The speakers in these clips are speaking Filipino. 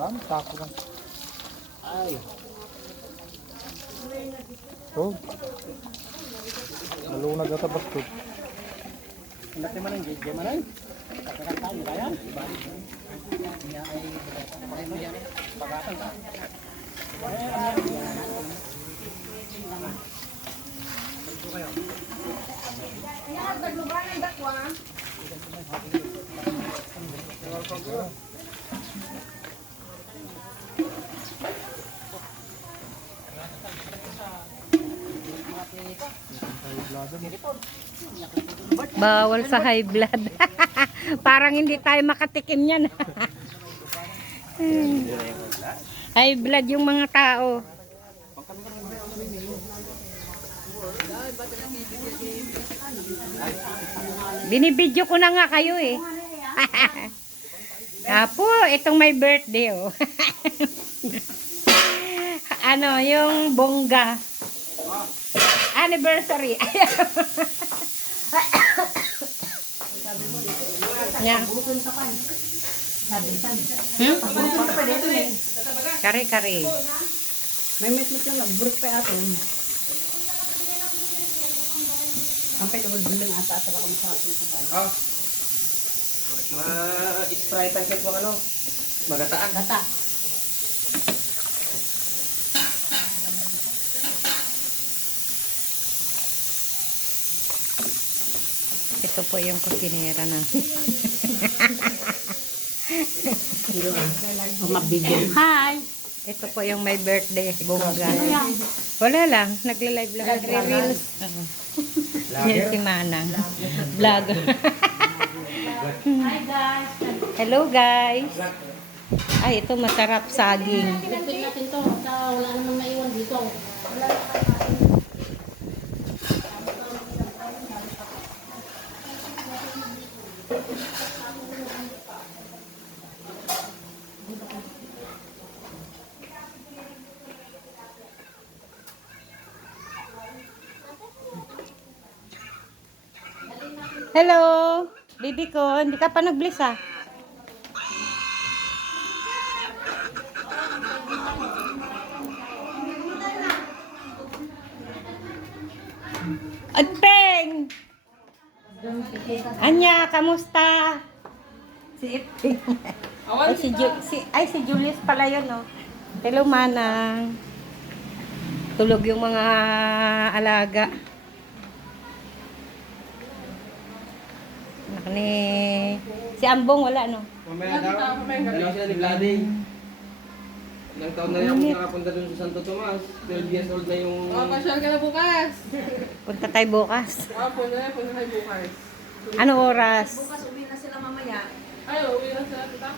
Tako lang. Ay. Oh. Nalunag ata basket. Hindi man ang gigi man ay. Kakakanta mo kaya? Niya ay pakay mo yan. Pagkatan ka. Bawal sa high blood. Parang hindi tayo makatikim yan. High blood yung mga tao. Binibidyo ko na nga kayo eh. Apo, itong my birthday oh. Ano, yung bongga. Anniversary. Yan. Kare-kare. May met-met lang, buruk pa aton. Sampai tungol bilang ata sa baka masapin sa pan. Ah. Ma-sprite ang kit mo ano? Magataan. Gata. Ito po yung kusinera na. Mabigyan. Hi! Ito po yung my birthday. Bongga. Wala lang. Nagla-live lang. Nagre-reels. Yan si Manang. Vlogger. Hi guys! Hello guys. Ay, ito masarap saging. Ipit natin to. Wala naman maiwan dito. Hello. Bibi ko, hindi ka pa nag-bless ah. Ipeng! Anya, kamusta? Si Ipeng. Si Julius pala yun, no? Hello, Manang. Tulog yung mga alaga. Anak ni... Si Ambong, wala, no? Mamaya daw. Dalawa sila ni Vlade. Ilang taon na rin ako nakapunta dun sa Santo Tomas. 12 years old na yung... Pasyal ka na bukas. Punta tayo bukas. Punta tayo bukas. Ano oras? Bukas uwi na sila mamaya. Ay, uwi na sila tita.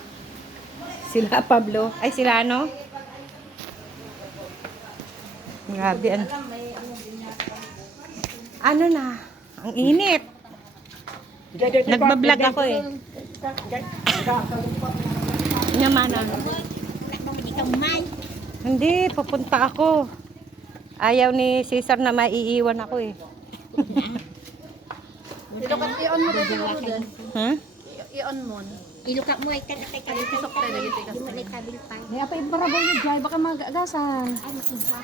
Sila Pablo. Ay, sila ano? Grabe. Ano na? Ang init. Nagbablog ako eh. Naman ah. Hindi, papunta ako. Ayaw ni Cesar na maiiwan ako eh. I-on mo din siguro din. Huh? I-on mo. Ilukak mo ay kanakay kabil Pisok tayo lagi tikas. Di mo na kabil pa. May apa ibarabaw niyo dyan. Baka magagasan. Ano ba?